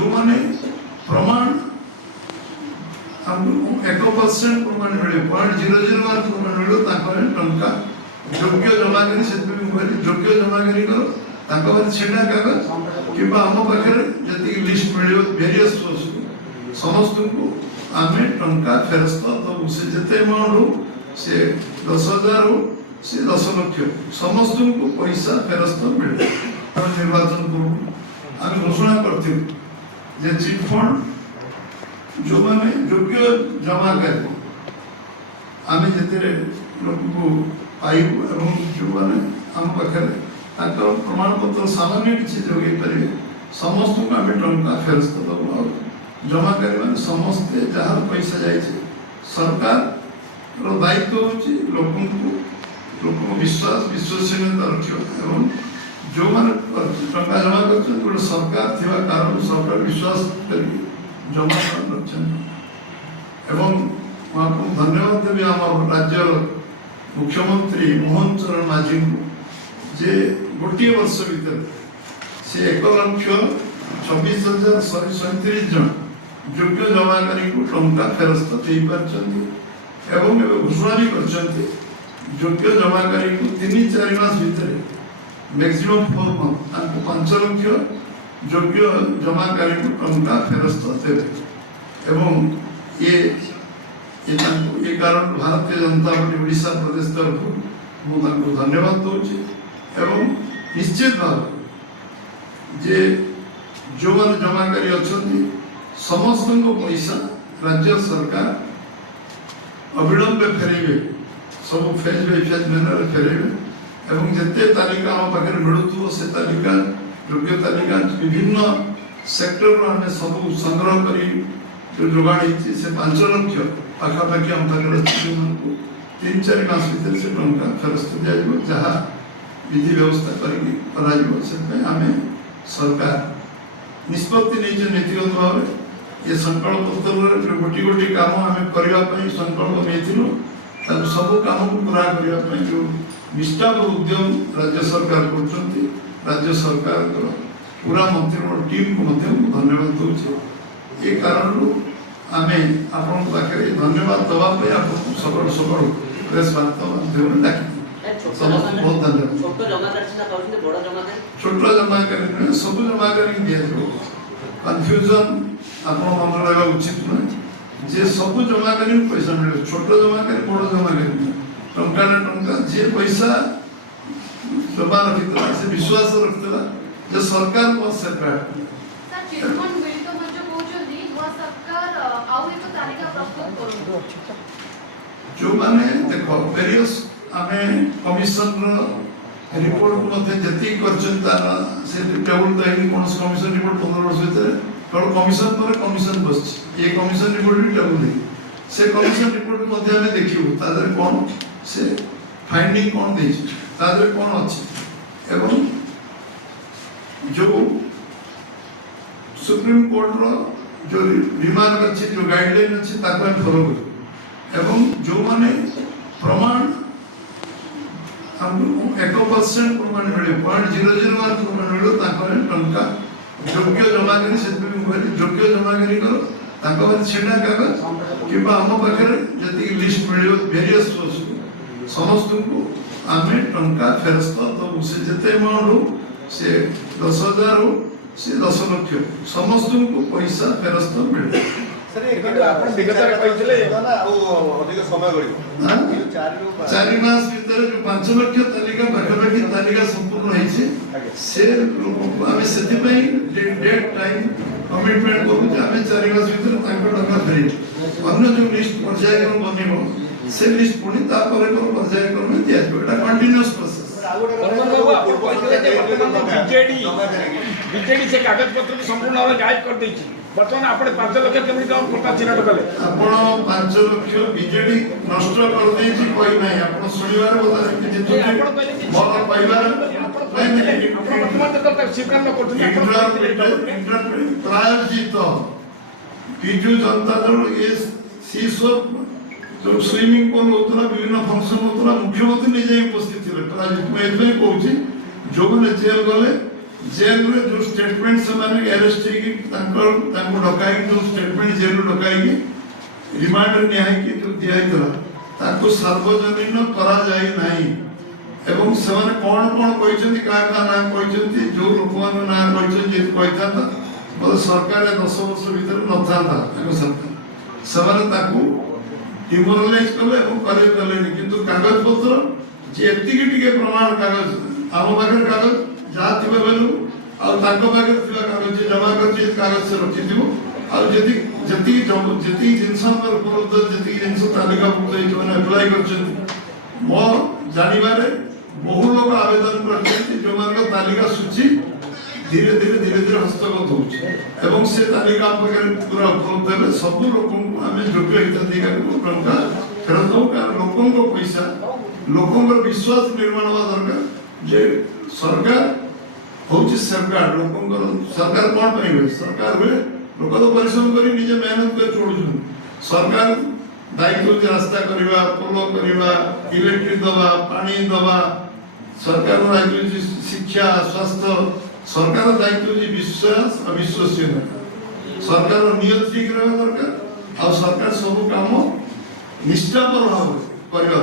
जो माने प्रमाण हमको 1% प्रमाण मिले 0.001 प्रमाण मिले ताकरे टंका योग्य जमा करी से योग्य जमा करी करो ताको बारे छेड़ा कागज किबा हम पाखरे जति लिस्ट मिलियो वेरियस सोर्स समस्त को आमे टंका फेरस्त तो से जते अमाउंट से 10,000 हो से 10 लाख समस्त को पैसा फेरस्त मिले निर्वाचन को आम घोषणा करते जे चिट फंड जो माने योग्य जमा कर आमे जते लोक को पाइबु एवं जो माने हम पाखरे ताकर प्रमाण पत्र सामान्य किसी जोगे परिवे समस्त को आमे टंका फेरस्त दबो जमा करी माने समस्त जहार पैसा जाय छे सरकार रो दायित्व होची लोकन को विश्वास विश्वसनीयता रखियो एवं जो माने टंका जमा करछन तो सरकार थिवा कारण सरकार विश्वास करी जमा करछन एवं वहां को धन्यवाद देबे हमर राज्य मुख्यमंत्री मोहन चरण माझी को जे गोटे वर्ष भीतर से 1,24,37 जन योग्य जमाकारी को टंका फेरस्त दे पारछन्ती एवं घोषणा भी करछन्ती योग्य जमाकारी को 3-4 मास भीतर मैक्सिमम 4 मंथ ताको 5 लाख योग्य जमाकारी को टंका फेरस्त देबे एवं ये कारण भारतीय जनता पार्टी ओडिशा प्रदेश तरफ मुझे धन्यवाद दूची एवं निश्चित भाव जे जो मन जमाकारी अच्छी समस्त को पैसा राज्य सरकार अविलंब फेरइबे सब फेज बाय फेज मैनर फेरइबे एवं जते तालिका हम पाखे मिलुथो से तालिका योग्य तालिका विभिन्न सेक्टर में सब संग्रह करी जो जोगाड़ी से 5 लाख पाखापाखि हम पाखे को 3-4 मास भीतर से टंका फेरस्त दिया जहाँ विधि व्यवस्था करी आमे सरकार निष्पत्ति नहीं नीतिगत भाव ये संकल्प पत्र जो गोटी गोटी काम आम करने संकल्प नहीं सब काम को पूरा करने जो निष्ठापूर्ण उद्यम राज्य सरकार कर राज्य सरकार पूरा मंत्रिमंडल टीम को धन्यवाद दूचे ये कारण आम आपण पाखे धन्यवाद दवाई आप सकाल सकाल प्रेस वार्ता माध्यम डाक समस्त बहुत धन्यवाद छोट जमाकारी सब जमाकारी दिया कन्फ्यूजन आपण मन रहा उचित नुहे जे सब जमाकारी पैसा मिले छोट जमाकारी बड़ जमाकारी टंका ना टंका जे पैसा जमा रखिता से विश्वास रखिता जे सरकार बस जो माने देखो वेरियस आमे कमिशन रिपोर्ट को मते जति करछन तारा से टेबल दाइनी कोनस कमिशन रिपोर्ट 15 वर्ष भीतर केवल कमिशन पर कमिशन बस ये कमिशन रिपोर्ट भी टेबल नहीं से कमिशन रिपोर्ट मते हमें देखियो तादर कोन से फाइंडिंग कोन देछ तादर कोन अछि एवं जो सुप्रीम कोर्ट रो जो रिमार्क अछि जो गाइडलाइन अछि ताको हम फॉलो करू एवं जो माने प्रमाण हमको 1% प्रमाण मिले 0.001 प्रमाण मिले ताकरे टंका योग्य जमा करी से योग्य जमा करी करो ताको बारे छेड़ा कागज किबा हम पाखरे जति लिस्ट मिलियो वेरियस सोर्स समस्त को आमे टंका फेरस्त तो से जते अमाउंट से 10,000 हो से 10 लाख समस्त को पैसा फेरस्त मिले सर एक आपण विगत रे कहितले ना अधिक समय गळियो 4 मास भीतर जो 5 लाख तालिका पाखापाखि तालिका संपूर्ण है से आमे सेति पई डेट टाइम कमिटमेंट करू जे आमे 4 मास भीतर तांको टका फेरि अन्य जो लिस्ट पर्यायक्रम बनिबो से लिस्ट पुनी ता परे को पर्यायक्रम में दिया एटा कंटीन्यूअस प्रोसेस बीजेडी से कागज पत्र संपूर्ण गायब कर दैछि बर्तमान आपने 5 लाख केमि काम कोटा चिन्हट कले आपण 5 लाख बीजेडी नष्ट कर देछि कोई नहीं आपण सुनिवार बता कि मोर परिवार वर्तमान तक स्वीकार न करथि प्रायोजित बिजू जनता दल ये सीसो जो स्विमिंग पूल होतला विभिन्न फंक्शन होतला मुख्यमंत्री निजे उपस्थित थे प्रायोजित मैं एतबे कहूछि जो माने जेल गले जेल रे जो स्टेटमेंट से माने अरेस्ट की तांको डकाई जो स्टेटमेंट जेल डकाई रिमांड न्याय की जो दिया इतला ताको सार्वजनीन करा जाय नाही एवं ସେମାନେ कोन कोन कहचंती का ना कहचंती जो लोक मान ना कहचंती जे कहता बोले सरकार 10 वर्ष भीतर न थांता ताको सरकार ସେମାନେ ताको डिमोरलाइज करले एवं करे करले किंतु कागज पत्र जे एतिकी टिके प्रमाण कागज आम पाखे कागज जहाँ थे बेलू आगे कागज जमा कर कागज से रखी जी जिनस उपलब्ध जी जिन तालिकाभुक्त एप्लाय कर मो जानवर बहु लोग आवेदन कर जो मान तालिका सूची धीरे धीरे हस्तगत हो से तालिका पूरा उपलब्ध है सब लोक योग्य हिताधिकारी टंका फेरत हो कारण लोक पैसा लोक विश्वास निर्माण हवा दरकार जे सरकार हूँ सेफगार्ड लोक सरकार कौन पाइबे सरकार हुए लोक तो परिश्रम कर निजे मेहनत कर चलुछन सरकार दायित्व रास्ता करवा पोल करवा इलेक्ट्रिक दवा पानी दवा सरकार दायित्व शिक्षा स्वास्थ्य सरकार दायित्व विश्वास अविश्वसनीय सरकार नियत ठीक रहा दरकार और सरकार सब काम निष्ठापर भाव करवा